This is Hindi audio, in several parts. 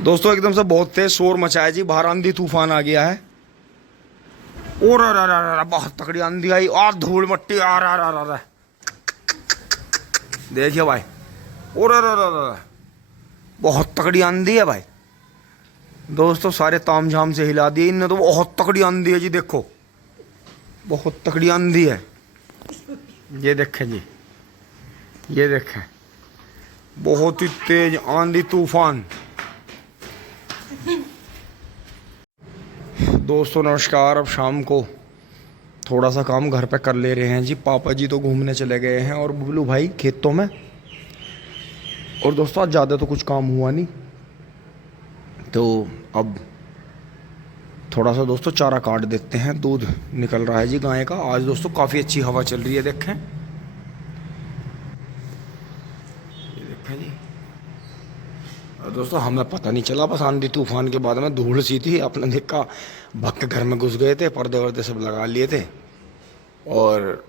दोस्तों एकदम से बहुत तेज शोर मचाया जी, बाहर आंधी तूफान आ गया है। और बहुत तकड़ी आंधी आई और धूल मट्टी आ रहा। देखिए भाई, और बहुत तकड़ी आंधी है भाई। दोस्तों सारे तामझाम से हिला दिए इनने तो। बहुत तकड़ी आंधी है जी, देखो बहुत तकड़ी आंधी है। ये देखें जी, ये देखें, बहुत ही तेज आंधी तूफान। दोस्तों नमस्कार। अब शाम को थोड़ा सा काम घर पे कर ले रहे हैं जी। पापा जी तो घूमने चले गए हैं और बुबलू भाई खेतों में। और दोस्तों आज ज़्यादा तो कुछ काम हुआ नहीं, तो अब थोड़ा सा दोस्तों चारा काट देते हैं। दूध निकल रहा है जी गाय का। आज दोस्तों काफ़ी अच्छी हवा चल रही है, देखें, ये देखें जी। और दोस्तों हमें पता नहीं चला, बस आंधी तूफान के बाद में धूल सी थी, अपने देखा भग के घर में घुस गए थे, पर्दे वर्दे सब लगा लिए थे। और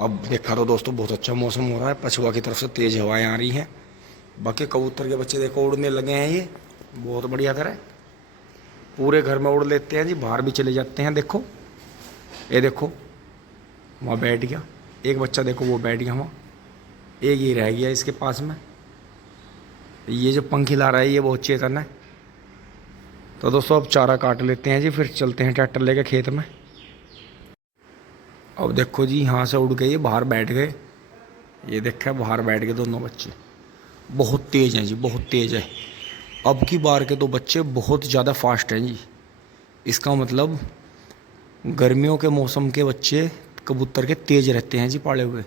अब देखा तो दोस्तों बहुत अच्छा मौसम हो रहा है, पछुआ की तरफ से तेज़ हवाएं आ रही हैं। बाकी कबूतर के बच्चे देखो उड़ने लगे हैं, ये बहुत बढ़िया तरह पूरे घर में उड़ लेते हैं जी, बाहर भी चले जाते हैं। देखो ये देखो, वहाँ बैठ गया एक बच्चा, देखो वो बैठ गया वहाँ, एक ही रह गया इसके पास में। ये जो पंख हिला रहा है ये बहुत चेतन है। तो दोस्तों अब चारा काट लेते हैं जी, फिर चलते हैं ट्रैक्टर लेके खेत में। अब देखो जी, यहाँ से उड़ के ये बाहर बैठ गए। ये देखा बाहर बैठ गए दोनों बच्चे, बहुत तेज़ हैं जी, बहुत तेज़ है। अब की बार के तो बच्चे बहुत ज़्यादा फास्ट हैं जी। इसका मतलब गर्मियों के मौसम के बच्चे कबूतर के तेज़ रहते हैं जी पाले हुए।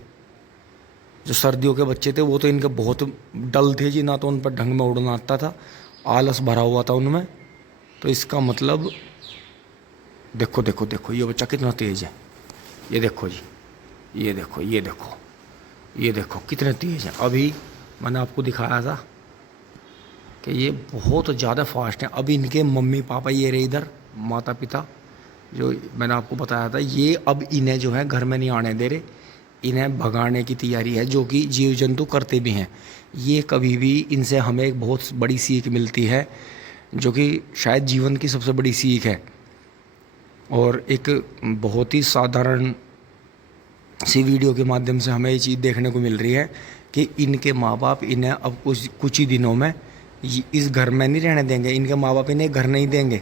जो सर्दियों के बच्चे थे वो तो इनके बहुत डल थे जी, ना तो उन पर ढंग में उड़ना आता था, आलस भरा हुआ था उनमें। तो इसका मतलब देखो देखो देखो ये बच्चा कितना तेज़ है। ये देखो जी, ये देखो, ये देखो, ये देखो कितने तेज़ हैं। अभी मैंने आपको दिखाया था कि ये बहुत ज़्यादा फास्ट हैं। अभी इनके मम्मी पापा ये रहे इधर, माता पिता जो मैंने आपको बताया था, ये अब इन्हें जो है घर में नहीं आने दे रहे, इन्हें भगाने की तैयारी है, जो कि जीव जंतु करते भी हैं। ये कभी भी इनसे हमें एक बहुत बड़ी सीख मिलती है, जो कि शायद जीवन की सबसे बड़ी सीख है। और एक बहुत ही साधारण सी वीडियो के माध्यम से हमें ये चीज़ देखने को मिल रही है कि इनके माँ बाप इन्हें अब कुछ ही दिनों में इस घर में नहीं रहने देंगे। इनके माँ बाप इन्हें घर नहीं देंगे,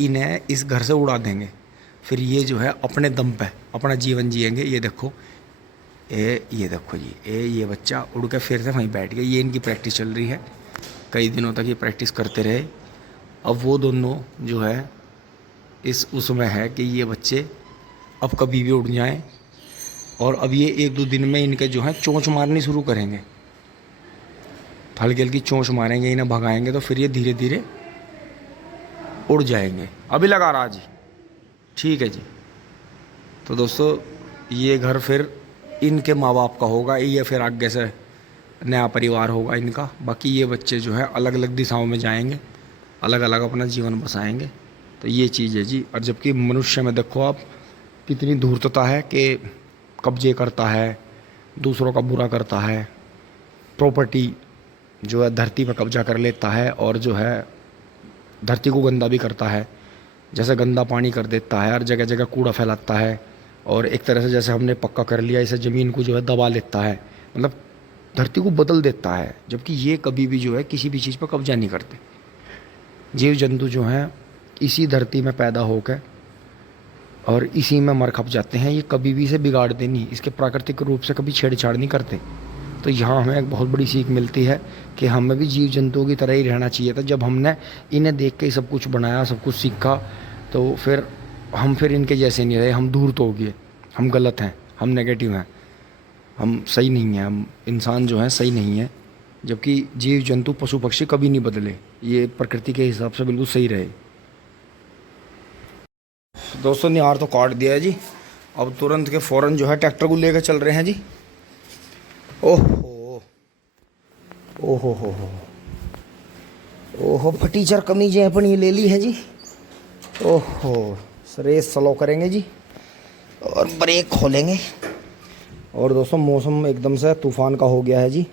इन्हें इस घर से उड़ा देंगे। फिर ये जो है अपने दम पे अपना जीवन जिएंगे। ये देखो, ये देखो जी, ये बच्चा उड़ के फिर से वहीं बैठ गया। ये इनकी प्रैक्टिस चल रही है, कई दिनों तक ये प्रैक्टिस करते रहे। अब वो दोनों जो है उसमें है कि ये बच्चे अब कभी भी उड़ जाएं, और अब ये एक दो दिन में इनके जो है चोंच मारनी शुरू करेंगे, हल्की हल्की चोंच मारेंगे, इन्हें भगाएंगे, तो फिर ये धीरे धीरे उड़ जाएंगे। अभी लगा रहा जी, ठीक है जी। तो दोस्तों ये घर फिर इनके माँ बाप का होगा, ये फिर आगे से नया परिवार होगा इनका। बाकी ये बच्चे जो है अलग अलग दिशाओं में जाएंगे, अलग अलग अपना जीवन बसाएंगे। तो ये चीज़ है जी। और जबकि मनुष्य में देखो आप कितनी धूर्तता है कि कब्जे करता है, दूसरों का बुरा करता है, प्रॉपर्टी जो है धरती पर कब्जा कर लेता है, और जो है धरती को गंदा भी करता है, जैसे गंदा पानी कर देता है, हर जगह जगह कूड़ा फैलाता है, और एक तरह से जैसे हमने पक्का कर लिया इसे ज़मीन को जो है दबा लेता है, मतलब धरती को बदल देता है। जबकि ये कभी भी जो है किसी भी चीज़ पर कब्जा नहीं करते। जीव जंतु जो हैं इसी धरती में पैदा होकर और इसी में मर खप जाते हैं। ये कभी भी इसे बिगाड़ते नहीं, इसके प्राकृतिक रूप से कभी छेड़छाड़ नहीं करते। तो यहाँ हमें एक बहुत बड़ी सीख मिलती है कि हमें भी जीव जंतुओं की तरह ही रहना चाहिए था। जब हमने इन्हें देख के सब कुछ बनाया, सब कुछ सीखा, तो फिर हम फिर इनके जैसे नहीं रहे। हम दूर तो हो गए, हम गलत हैं, हम नेगेटिव हैं, हम सही नहीं हैं, हम इंसान जो हैं सही नहीं है। जबकि जीव जंतु पशु पक्षी कभी नहीं बदले, ये प्रकृति के हिसाब से बिल्कुल सही रहे। दोस्तों निहार तो काट दिया है जी, अब तुरंत के फ़ौरन जो है ट्रैक्टर को लेकर चल रहे हैं जी। ओहो ओहो हो ओहो, फटीचर कमीजें अपनी ले ली हैं जी। ओहो, रेस स्लो करेंगे जी और ब्रेक खोलेंगे। और दोस्तों मौसम एकदम से तूफान का हो गया है जी।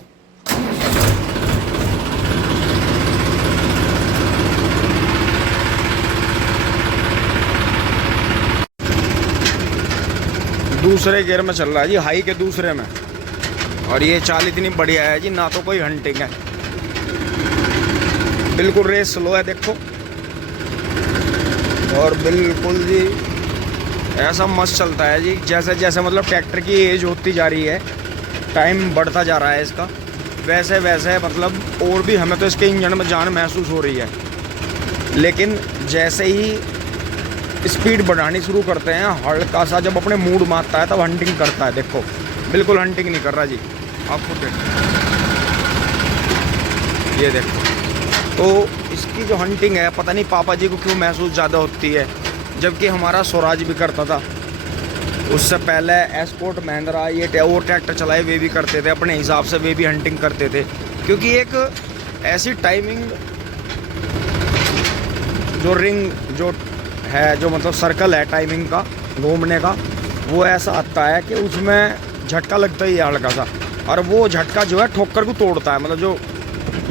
दूसरे गियर में चल रहा है जी, हाई के दूसरे में। और ये चाल इतनी बढ़िया है जी, ना तो कोई हंटिंग है, बिल्कुल रेस स्लो है देखो। और बिल्कुल जी ऐसा मस्त चलता है जी, जैसे जैसे मतलब ट्रैक्टर की एज होती जा रही है, टाइम बढ़ता जा रहा है इसका, वैसे वैसे मतलब और भी हमें तो इसके इंजन में जान महसूस हो रही है। लेकिन जैसे ही स्पीड बढ़ानी शुरू करते हैं, हल्का सा जब अपने मूड मारता है तब हंटिंग करता है देखो। बिल्कुल हंटिंग नहीं कर रहा जी, आपको देखो, ये देखो। तो इसकी जो हंटिंग है पता नहीं पापा जी को क्यों महसूस ज़्यादा होती है, जबकि हमारा स्वराज भी करता था। उससे पहले एस्कॉर्ट, महिंद्रा, ये और ट्रैक्टर चलाए वे भी करते थे अपने हिसाब से, वे भी हंटिंग करते थे। क्योंकि एक ऐसी टाइमिंग जो रिंग जो है, जो मतलब सर्कल है टाइमिंग का घूमने का, वो ऐसा आता है कि उसमें झटका लगता ही है हल्का सा, और वो झटका जो है ठोकर को तोड़ता है, मतलब जो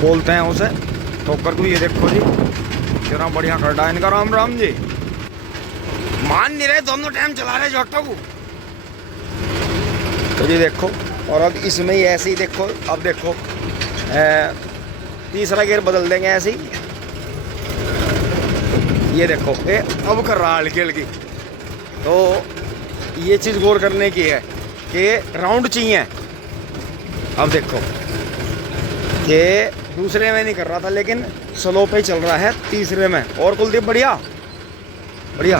बोलते हैं उसे ठोकर को। ये देखो जी कितना बढ़िया कर रहा है इनका। राम राम जी, मान नहीं रहे, दोनों टाइम चला रहे झटका को। तो जी देखो, और अब इसमें ही ऐसे ही देखो, अब देखो तीसरा गियर बदल देंगे ऐसे ही। ये देखो ये अब कर रहा हल्की हल्की। तो ये चीज़ गौर करने की है कि राउंड चाहिए। अब देखो ये दूसरे में नहीं कर रहा था, लेकिन स्लो पे चल रहा है तीसरे में। और कुलदीप बढ़िया बढ़िया।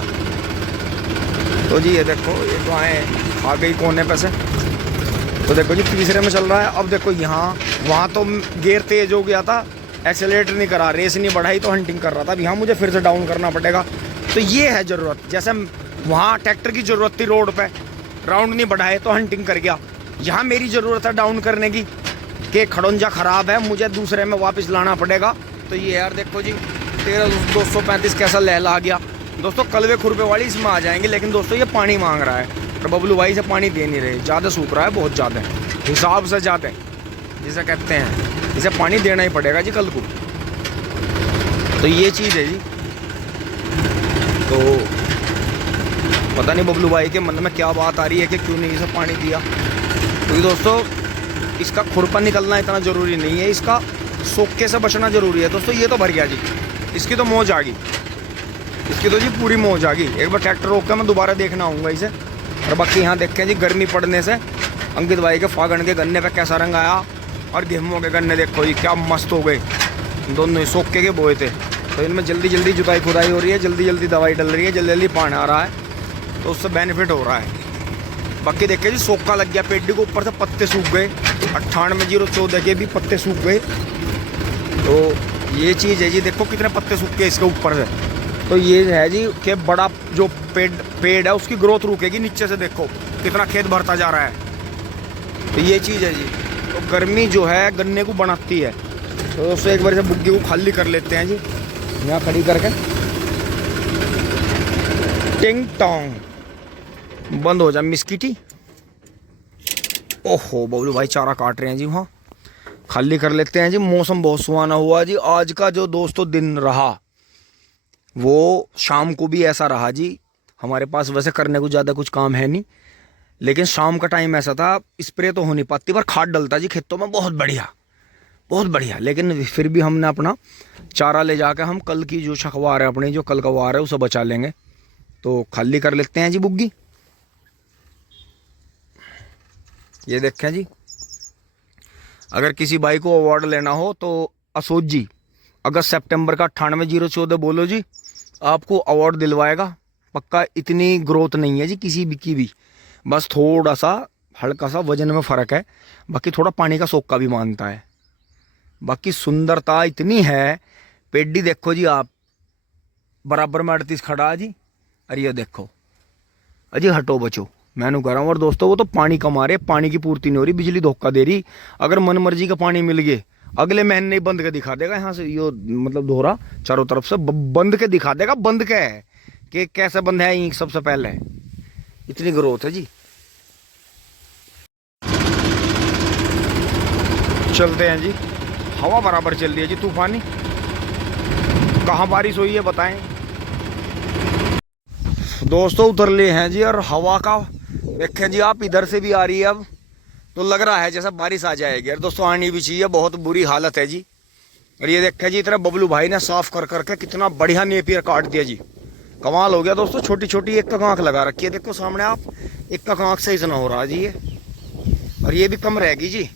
तो जी ये देखो, ये तो आए आ गई कोने पे से। तो देखो जी तीसरे में चल रहा है। अब देखो यहाँ वहाँ तो गियर तेज हो गया था, एक्सेलेरेटर नहीं करा, रेस नहीं बढ़ाई तो हंटिंग कर रहा था। अब यहाँ मुझे फिर से डाउन करना पड़ेगा। तो ये है ज़रूरत, जैसे वहाँ ट्रैक्टर की ज़रूरत थी रोड पे, राउंड नहीं बढ़ाए तो हंटिंग कर गया। यहाँ मेरी ज़रूरत है डाउन करने की कि खड़ंजा ख़राब है, मुझे दूसरे में वापस लाना पड़ेगा। तो ये यार देखो जी 13,235 कैसा लहला आ गया दोस्तों। कलवे खुरपे वाली इसमें आ जाएंगे, लेकिन दोस्तों ये पानी मांग रहा है और बबलू भाई से पानी दे नहीं रहे, ज़्यादा सूख रहा है, बहुत ज़्यादा हिसाब से ज़्यादा जिसे कहते हैं, इसे पानी देना ही पड़ेगा जी कल को। तो ये चीज़ है जी। तो पता नहीं बबलू भाई के मन में क्या बात आ रही है कि क्यों नहीं इसे पानी दिया। क्योंकि दोस्तों इसका खुरपा निकलना इतना ज़रूरी नहीं है, इसका सोखे से बचना ज़रूरी है दोस्तों। ये तो भर गया जी, इसकी तो मौज आ गई, इसकी तो जी पूरी मौज आ गई। एक बार ट्रैक्टर रोक कर मैं दोबारा देखना आऊँगा इसे। और बाकी यहाँ देखें जी, गर्मी पड़ने से अंकित भाई के फागण के गन्ने पे कैसा रंग आया, और गेहूँ के गन्ने देखो जी क्या मस्त हो गए, दोनों ही सोखे के बोए थे। तो इनमें जल्दी जल्दी जुताई खुदाई हो रही है, जल्दी जल्दी दवाई डल रही है, जल्दी जल्दी पानी आ रहा है, तो उससे बेनिफिट हो रहा है। बाकी देखिए जी सोखा लग गया पेड्डी को, ऊपर से पत्ते सूख गए, 98-014 के भी पत्ते सूख गए। तो ये चीज़ है जी, देखो कितने पत्ते सूख गए इसके ऊपर से। तो ये है जी कि बड़ा जो पेड़ है उसकी ग्रोथ रुकेगी, नीचे से देखो कितना खेत भरता जा रहा है। तो ये चीज़ है जी। तो गर्मी जो है गन्ने को बनाती है। तो दोस्तों एक बार से बुग्गी को खाली कर लेते हैं जी, यहाँ खड़ी करके। टिंग टोंग बंद हो जा मिस्किटी। ओहो बबलू भाई चारा काट रहे हैं जी, वहाँ खाली कर लेते हैं जी। मौसम बहुत सुहाना हुआ जी। आज का जो दोस्तों दिन रहा वो शाम को भी ऐसा रहा जी। हमारे पास वैसे करने को ज़्यादा कुछ काम है नहीं, लेकिन शाम का टाइम ऐसा था, स्प्रे तो हो नहीं पाती पर खाद डलता जी खेतों में, बहुत बढ़िया बहुत बढ़िया। लेकिन फिर भी हमने अपना चारा ले जाकर हम कल की जो छखवार है अपनी, जो कल का वार है उसे बचा लेंगे। तो खाली कर लेते हैं जी बुग्गी। ये देखें जी, अगर किसी भाई को अवार्ड लेना हो तो अशोक जी अगस्त सितंबर का 98-014 बोलो जी, आपको अवार्ड दिलवाएगा पक्का। इतनी ग्रोथ नहीं है जी किसी भी की भी, बस थोड़ा सा हल्का सा वजन में फ़र्क है, बाकी थोड़ा पानी का सोक्का भी मानता है। बाकी सुंदरता इतनी है। पेड्डी देखो जी आप, बराबर में 38 खड़ा जी। अरे ये देखो अजी हटो बचो, मैंने कह रहा हूँ। और दोस्तों वो तो पानी कमा रहे, पानी की पूर्ति नहीं हो रही, बिजली धोखा दे रही। अगर मन मर्जी का पानी मिल गए अगले महीने बंद के दिखा देगा यहाँ से, यो मतलब दोहरा चारों तरफ से बंद के दिखा देगा। बंद के है कि कैसे बंद है, ईंक सबसे पहले इतनी ग्रोथ है जी। चलते हैं जी, हवा बराबर चल रही है जी तूफानी। कहाँ बारिश हुई है बताएं दोस्तों। उतर लिए हैं जी, और हवा का देखें जी आप, इधर से भी आ रही है अब, तो लग रहा है जैसा बारिश आ जाएगी। और दोस्तों आनी भी चाहिए, बहुत बुरी हालत है जी। और ये देखें जी, इतना बबलू भाई ने साफ कर करके कितना बढ़िया नेपियर काट दिया जी, कमाल हो गया दोस्तों। छोटी छोटी एक का आँख लगा रखी है, देखो सामने आप, एक का आँख सही से ना हो रहा जी ये। और ये भी कम रहेगी जी,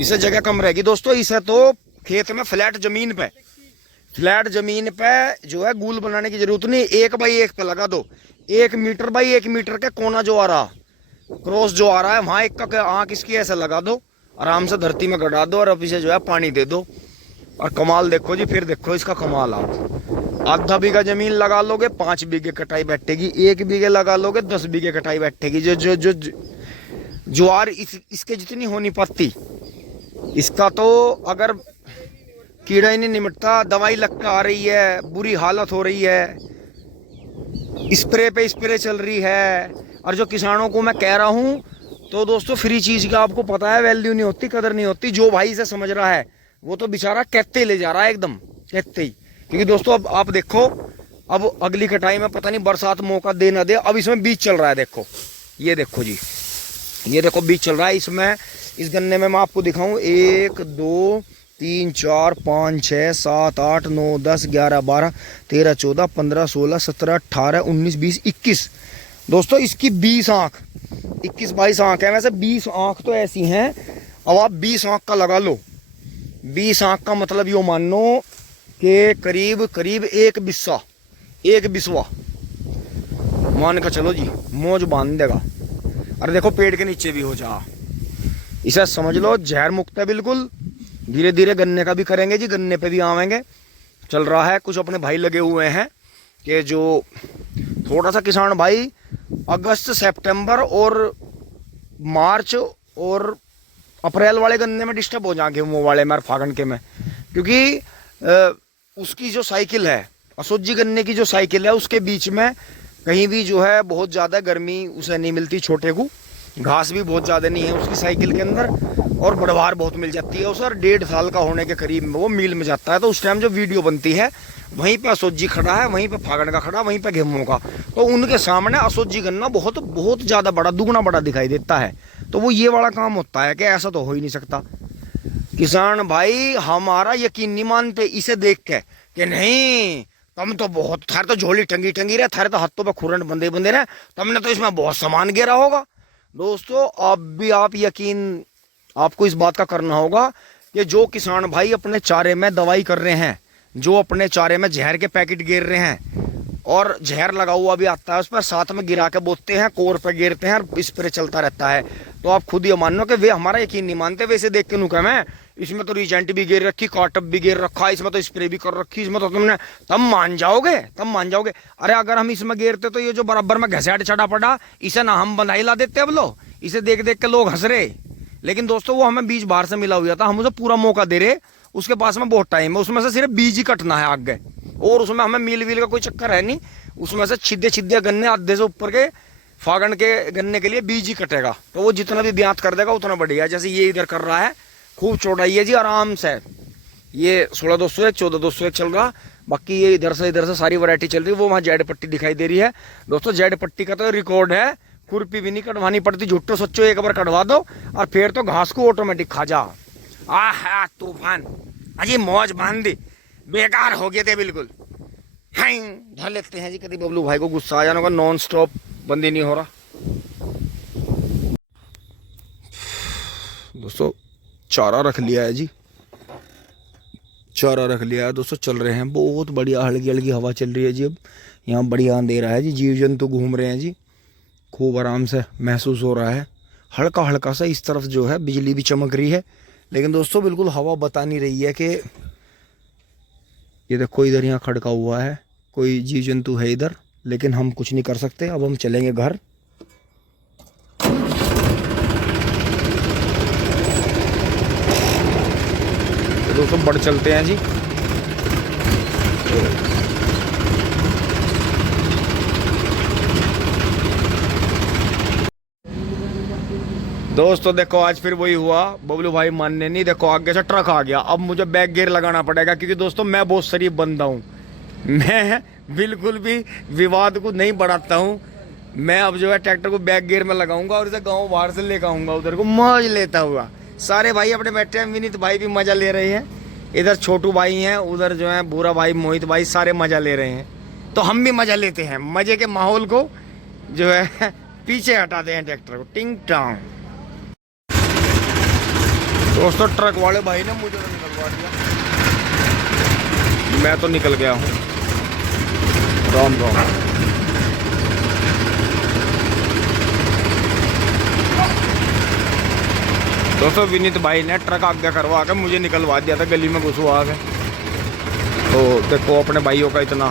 इसे जगह कम रहेगी दोस्तों। इसे तो खेत में फ्लैट जमीन पे जो है गूल बनाने की जरूरत नहीं, 1x1 पे लगा दो। 1 मीटर बाई 1 मीटर के कोना जो आ रहा, क्रॉस जो आ रहा है, वहां एक का आँख इसकी ऐसे लगा दो, आराम से धरती में गड़ा दो और अब इसे जो है पानी दे दो। और कमाल देखो जी, फिर देखो इसका कमाल। आप आधा बीघा जमीन लगा लोगे 5 बीघे कटाई बैठेगी, 1 बीघे लगा लोगे 10 बीघे कटाई बैठेगी। जो ज्वार इसके जितनी हो नहीं पाती। इसका तो अगर कीड़ा ही नहीं निमटता, दवाई लग के आ रही है, बुरी हालत हो रही है, स्प्रे पे स्प्रे चल रही है। और जो किसानों को मैं कह रहा हूँ, तो दोस्तों फ्री चीज का आपको पता है वैल्यू नहीं होती, कदर नहीं होती। जो भाई इसे समझ रहा है वो तो बेचारा कहते ही ले जा रहा है, एकदम कहते ही। क्योंकि दोस्तों अब आप देखो, अब अगली कटाई में पता नहीं बरसात मौका दे ना दे। अब इसमें बीज चल रहा है, देखो ये देखो जी, ये देखो बीज चल रहा है इसमें। इस गन्ने में मैं आपको दिखाऊं, 1 2 3 4 5 6 7 8 9 10 11 12 13 14 15 16 17 18 19 20 21 दोस्तों इसकी 20 आँख, 21-22 आँख है। वैसे 20 आँख तो ऐसी हैं। अब आप 20 आँख का लगा लो, 20 आँख का मतलब यो मान लो कि करीब करीब एक बिस्वा मान का चलो जी, मौज बांध देगा। अरे देखो पेड़ के नीचे भी हो जा, इसे समझ लो जहर मुक्त है बिल्कुल। धीरे धीरे गन्ने का भी करेंगे जी, गन्ने पे भी आवेंगे। चल रहा है, कुछ अपने भाई लगे हुए हैं कि जो थोड़ा सा किसान भाई अगस्त सितंबर और मार्च और अप्रैल वाले गन्ने में डिस्टर्ब हो जाएंगे, वो वाले में फागण के में। क्योंकि उसकी जो साइकिल है, असोजी गन्ने की जो साइकिल है, उसके बीच में कहीं भी जो है बहुत ज़्यादा गर्मी उसे नहीं मिलती, छोटे को घास भी बहुत ज़्यादा नहीं है उसकी साइकिल के अंदर, और बढ़वार बहुत मिल जाती है उसे। और 1.5 साल का होने के करीब में वो मील में जाता है। तो उस टाइम जो वीडियो बनती है, वहीं पे असोजी खड़ा है, वहीं पे फागण का खड़ा, वहीं पे गेहूं का, तो उनके सामने असोजी गन्ना बहुत बहुत ज़्यादा बड़ा, दुगना बड़ा दिखाई देता है। तो वो ये वाला काम होता है कि ऐसा तो हो ही नहीं सकता। किसान भाई हमारा यकीन नहीं मानते इसे देख के कि नहीं तुम तो बहुत, थारे तो झोली टंगी टंगी रहे, थारे तो हाथों पे खुरंट बंदे बंदे रहे, तुमने तो इसमें बहुत सामान गिरा होगा। दोस्तों अब भी आप यकीन आपको इस बात का करना होगा कि जो किसान भाई अपने चारे में दवाई कर रहे हैं, जो अपने चारे में जहर के पैकेट गिर रहे हैं, और जहर लगा हुआ भी आता है उस पर, साथ में गिरा के बोतते हैं, कोर पे गिरते हैं और स्प्रे चलता रहता है। तो आप खुद ये मान लो कि वे हमारा यकीन नहीं मानते। वैसे देख के नुका मैं, इसमें तो रिजेंट भी गिर रखी, कॉटअप भी गिर रखा, इसमें तो स्प्रे भी कर रखी, इसमें तो तुमने तब मान जाओगे, तब मान जाओगे। अरे अगर हम इसमें गिरते तो ये जो बराबर में घसेट चढ़ा पड़ा, इसे ना हम बंधाई ला देते। अब लो इसे देख देख के लोग हंस रहे, लेकिन दोस्तों वो हमें बीज बाहर से मिला हुआ था, हम उसे पूरा मौका दे रहे। उसके पास में बहुत टाइम है, उसमें से सिर्फ बीज ही कटना है आगे, और उसमें हमें मील वील का कोई चक्कर है नहीं। उसमें से छिद्दे गन्ने आधे से ऊपर के फागण के गन्ने के लिए बीज ही कटेगा, तो वो जितना भी ब्यात कर देगा उतना बढ़िया। जैसे ये इधर कर रहा है, खूब चौड़ाई है जी, आराम से। ये 16-201 14-201 चल रहा, बाकी ये इधर से सारी वैरायटी चल रही है। वो वहाँ जेड पट्टी दिखाई दे रही है दोस्तों, जेड पट्टी का तो रिकॉर्ड है, खुरपी भी नहीं कटवानी पड़ती, झुट्टो सच्चो एक बार कटवा दो और फिर तो घास को ऑटोमेटिक खा जा। आहा तूफान, अजी मौज बांध दी, बेकार हो गए थे बिल्कुल। धर लेते हैं जी, कभी बबलू भाई को गुस्सा आ जाना होगा, नॉन स्टॉप बंदी नहीं हो रहा। दोस्तों चारा रख लिया है जी, चारा रख लिया है दोस्तों, चल रहे हैं। बहुत बढ़िया हल्की हल्की हवा चल रही है जी। अब यहाँ बढ़िया अंधेरा है जी, जीव जंतु घूम रहे हैं जी, खूब आराम से महसूस हो रहा है। हल्का हल्का सा इस तरफ जो है बिजली भी चमक रही है, लेकिन दोस्तों बिल्कुल हवा बता नहीं रही है कि ये देखो इधर यहाँ खड़का हुआ है, कोई जीव जंतु है इधर, लेकिन हम कुछ नहीं कर सकते। अब हम चलेंगे घर। तो दोस्तों बढ़ चलते हैं जी। दोस्तों देखो आज फिर वही हुआ, बबलू भाई मानने नहीं, देखो आगे से ट्रक आ गया। अब मुझे बैक गियर लगाना पड़ेगा, क्योंकि दोस्तों मैं बहुत शरीफ बंदा हूँ, मैं बिल्कुल भी विवाद को नहीं बढ़ाता हूँ। मैं अब जो है ट्रैक्टर को बैक गियर में लगाऊंगा और इसे गाँव बाहर से लेकर आऊँगा उधर को मौज लेता हुआ। सारे भाई अपने बैठे हैं, विनीत भाई भी मज़ा ले रहे हैं, इधर छोटू भाई हैं, उधर जो है भूरा भाई, मोहित भाई, सारे मज़ा ले रहे हैं। तो हम भी मज़ा लेते हैं, मज़े के माहौल को जो है पीछे हटाते हैं ट्रैक्टर को। टिंग टांग। दोस्तों ट्रक वाले भाई ने मुझे तो निकलवा दिया, मैं तो निकल गया हूँ। राम राम। दोस्तों विनीत भाई ने ट्रक आगे करवा के मुझे निकलवा दिया था, गली में घुसवा के। तो देखो अपने भाइयों का इतना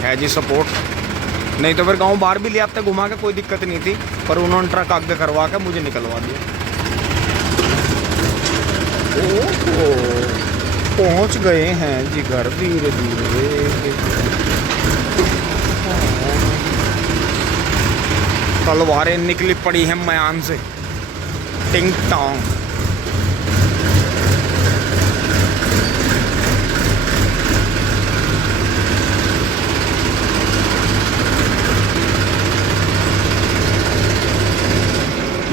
है जी सपोर्ट, नहीं तो फिर गांव बाहर भी ले आते घुमा के, कोई दिक्कत नहीं थी, पर उन्होंने ट्रक आगे करवा के मुझे निकलवा दिया। ओहो पहुंच गए हैं जी घर धीरे धीरे। तलवारें निकली पड़ी हैं मयान से। टिंग टोंग।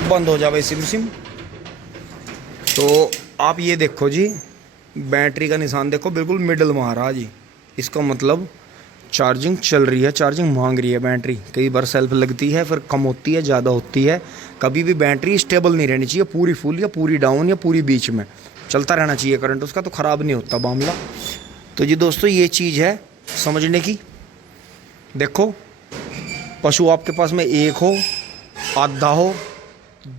बंद हो जाए सिम सिम। तो आप ये देखो जी, बैटरी का निशान देखो, बिल्कुल मिडल में आ रहा जी। इसका मतलब चार्जिंग चल रही है, चार्जिंग मांग रही है बैटरी। कई बार सेल्फ लगती है, फिर कम होती है, ज़्यादा होती है। कभी भी बैटरी स्टेबल नहीं रहनी चाहिए, पूरी फुल या पूरी डाउन या पूरी बीच में चलता रहना चाहिए करंट उसका, तो ख़राब नहीं होता मामला। तो जी दोस्तों ये चीज़ है समझने की। देखो पशु आपके पास में एक हो, आधा हो,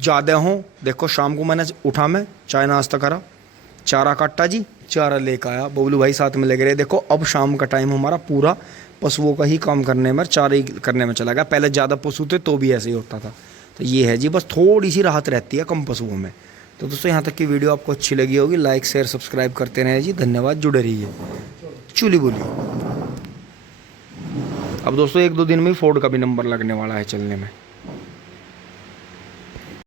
ज़्यादा हो। देखो शाम को मैंने उठा, मैं चाय नाश्ता करा, चारा काटा जी, चारा लेकर आया, बबलू भाई साथ में लेके रहे। देखो अब शाम का टाइम हमारा पूरा पशुओं का ही काम करने में, चारे करने में चला गया। पहले ज़्यादा पशु थे तो भी ऐसे ही होता था। तो ये है जी, बस थोड़ी सी राहत रहती है कम पशुओं में। तो दोस्तों यहाँ तक की वीडियो आपको अच्छी लगी होगी, लाइक शेयर सब्सक्राइब करते रहें जी। धन्यवाद, जुड़े रहिए। चुली बोलिए। अब दोस्तों 1-2 दिन में फोर्ड का भी नंबर लगने वाला है चलने में।